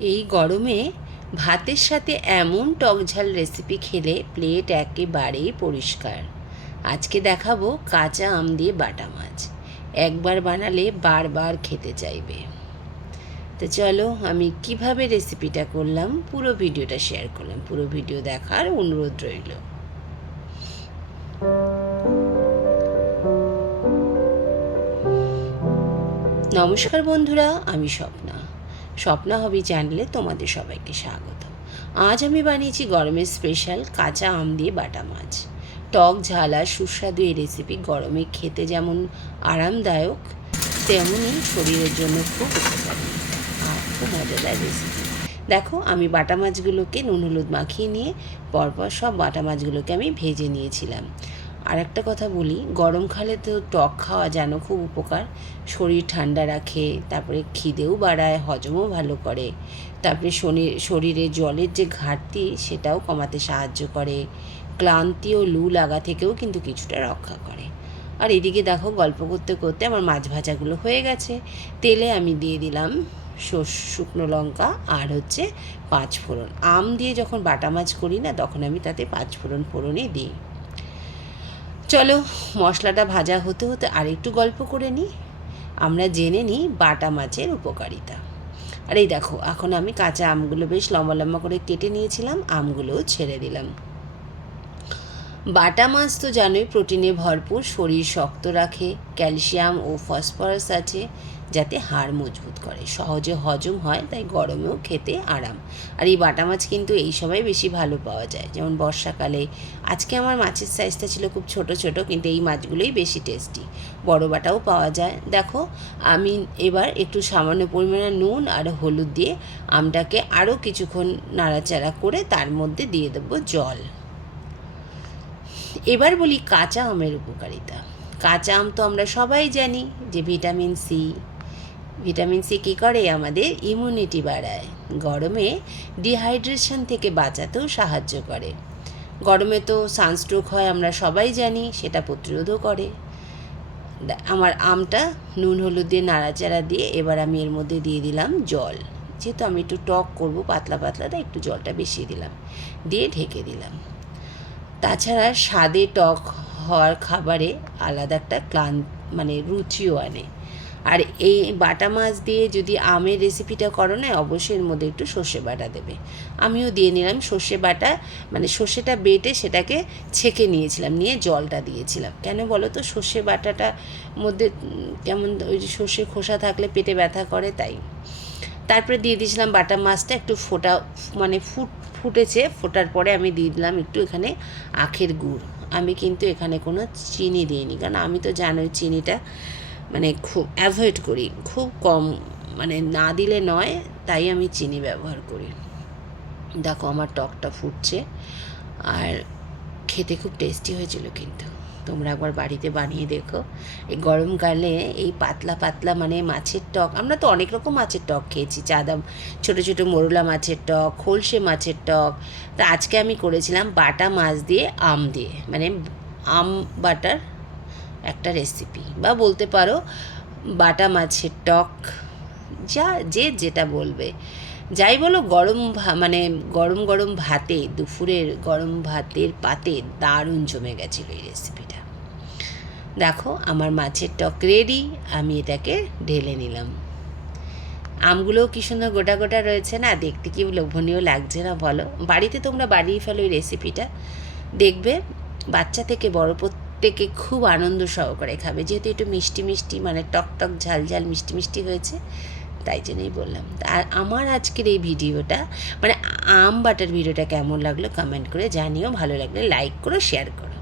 এই গরমে ভাতের সাথে এমন টকঝাল রেসিপি খেলে প্লেট একেবারেই পরিষ্কার। আজকে দেখাবো কাঁচা আম দিয়ে বাটা মাছ। একবার বানালে বারবার খেতে চাইবে। তো চলো, আমি কিভাবে রেসিপিটা করলাম পুরো ভিডিওটা শেয়ার করলাম। পুরো ভিডিও দেখার অনুরোধ রইল। নমস্কার বন্ধুরা, আমি স্বপ্না হবি চ্যানেলে তোমাদের সবাইকে স্বাগত। আজ আমি বানিয়েছি গরমের স্পেশাল কাঁচা আম দিয়ে বাটা মাছ। টক ঝাল আর সুস্বাদু এই রেসিপি গরমে খেতে যেমন আরামদায়ক, তেমনই শরীরের জন্য খুব উপকারী আর খুব মজাদার রেসিপি। দেখো, আমি বাটা মাছগুলোকে নুন হলুদ মাখিয়ে নিয়ে পরপর সব বাটা মাছগুলোকে আমি ভেজে নিয়েছিলাম। আর একটা কথা বলি, গরমকালে তো টক খাওয়া যেন খুব উপকার। শরীর ঠান্ডা রাখে, তারপরে খিদেও বাড়ায়, হজমও ভালো করে, তারপরে শরীরে জলের যে ঘাটতি সেটাও কমাতে সাহায্য করে, ক্লান্তি ও লু লাগা থেকেও কিন্তু কিছুটা রক্ষা করে। আর এদিকে দেখো, গল্প করতে করতে আমার মাছ ভাজাগুলো হয়ে গেছে। তেলে আমি দিয়ে দিলাম শুকনো লঙ্কা আর পাঁচ ফোড়ন। আম দিয়ে যখন বাটা মাছ করি না, তখন আমি তাতে পাঁচ ফোড়নই দিই। চলো, মশলাটা ভাজা হতে হতে আরেকটু গল্প করে নিই। আমরা জেনে নিই বাটা মাছের উপকারিতা। আর এই দেখো, এখন আমি কাঁচা আমগুলো বেশ লম্বা লম্বা করে কেটে নিয়েছিলাম, আমগুলোও ছেড়ে দিলাম। বাটা মাছ তো জানোই প্রোটিনে ভরপুর, শরীর শক্ত রাখে, ক্যালসিয়াম ও ফসফরাস আছে যাতে হাড় মজবুত করে, সহজে হজম হয়, তাই গরমেও খেতে আরাম। আর এই বাটা মাছ কিন্তু এই সময় বেশি ভালো পাওয়া যায়, যেমন বর্ষাকালে। আজকে আমার মাছের সাইজটা ছিল খুব ছোট ছোট, কিন্তু এই মাছগুলোই বেশি টেস্টি। বড় বাটাও পাওয়া যায়। দেখো, আমি এবার একটু সামান্য পরিমাণে নুন আর হলুদ দিয়ে আমটাকে আরও কিছুক্ষণ নাড়াচাড়া করে তার মধ্যে দিয়ে দেবো জল। এবার বলি কাঁচা আমের উপকারিতা। কাঁচা আম তো আমরা সবাই জানি যে ভিটামিন সি কী করে? আমাদের ইমিউনিটি বাড়ায়, গরমে ডিহাইড্রেশন থেকে বাঁচাতেও সাহায্য করে। গরমে তো সানস্ট্রোক হয়, আমরা সবাই জানি, সেটা প্রতিরোধও করে। আমার আমটা নুন হলুদ দিয়ে নাড়াচাড়া দিয়ে এবার আমি এর মধ্যে দিয়ে দিলাম জল। যেহেতু আমি একটু টক করবো, পাতলা পাতলা, তাই একটু জলটা বেশি দিলাম, দিয়ে ঢেকে দিলাম। তাছাড়া স্বাদে টক হওয়ার খাবারে আলাদা একটা রুচিও আনে। আর এই বাটা মাছ দিয়ে যদি আমের রেসিপিটা করো না, অবশ্যই এর মধ্যে একটু সর্ষে বাটা দেবে। আমিও দিয়ে নিলাম সর্ষে বাটা, সর্ষেটা বেটে সেটাকে ছেঁকে নিয়েছিলাম, নিয়ে জলটা দিয়েছিলাম। কেন বলো তো? সর্ষে বাটাটার মধ্যে কেমন ওই যে সর্ষের খোসা থাকলে পেটে ব্যথা করে, তাই। তারপরে দিয়ে দিয়েছিলাম বাটা মাছটা একটু ফুটেছে। ফোটার পরে আমি দিয়ে দিলাম একটু এখানে আখের গুড়। আমি কিন্তু এখানে কোনো চিনি দিইনি, কারণ আমি তো জানোই চিনিটা খুব অ্যাভয়েড করি, খুব কম, না দিলে নয়, তাই আমি চিনি ব্যবহার করি। দেখো, আমার টকটা ফুটছে আর খেতে খুব টেস্টি হয়েছিল। কিন্তু তোমরা একবার বাড়িতে বানিয়ে দেখো। এই গরমকালে এই পাতলা পাতলা মাছের টক, আমরা তো অনেক রকম মাছের টক খেয়েছি, ছোটো ছোটো মোরলা মাছের টক, খোলসে মাছের টক। তা আজকে আমি করেছিলাম বাটা মাছ দিয়ে আম দিয়ে, আম বাটার একটা রেসিপি, বা বলতে পারো বাটা মাছের টক, যেটা বলবে। যাই বলো, গরম গরম ভাতে, দুপুরের গরম ভাতের পাতে দারুণ জমে গেছিলো এই রেসিপিটা। দেখো, আমার মাছের টক রেডি। আমি এটাকে ঢেলে নিলাম। আমগুলোও কি সুন্দর গোটা গোটা রয়েছে না? দেখতে কি লোভনীয় লাগছে না বলো? বাড়িতে তোমরা বানিয়ে ফেলো এই রেসিপিটা, দেখবে বাচ্চা থেকে বড় প্রত্যেকে খুব আনন্দ সহকারে খাবে। যেহেতু একটু মিষ্টি মিষ্টি, টক টক ঝাল ঝাল মিষ্টি মিষ্টি হয়েছে, তাই জন্যই বললাম। আর আমার আজকের এই ভিডিওটা, আম বাটার ভিডিওটা কেমন লাগলো কমেন্ট করে জানিও। ভালো লাগলে লাইক করো, শেয়ার করো।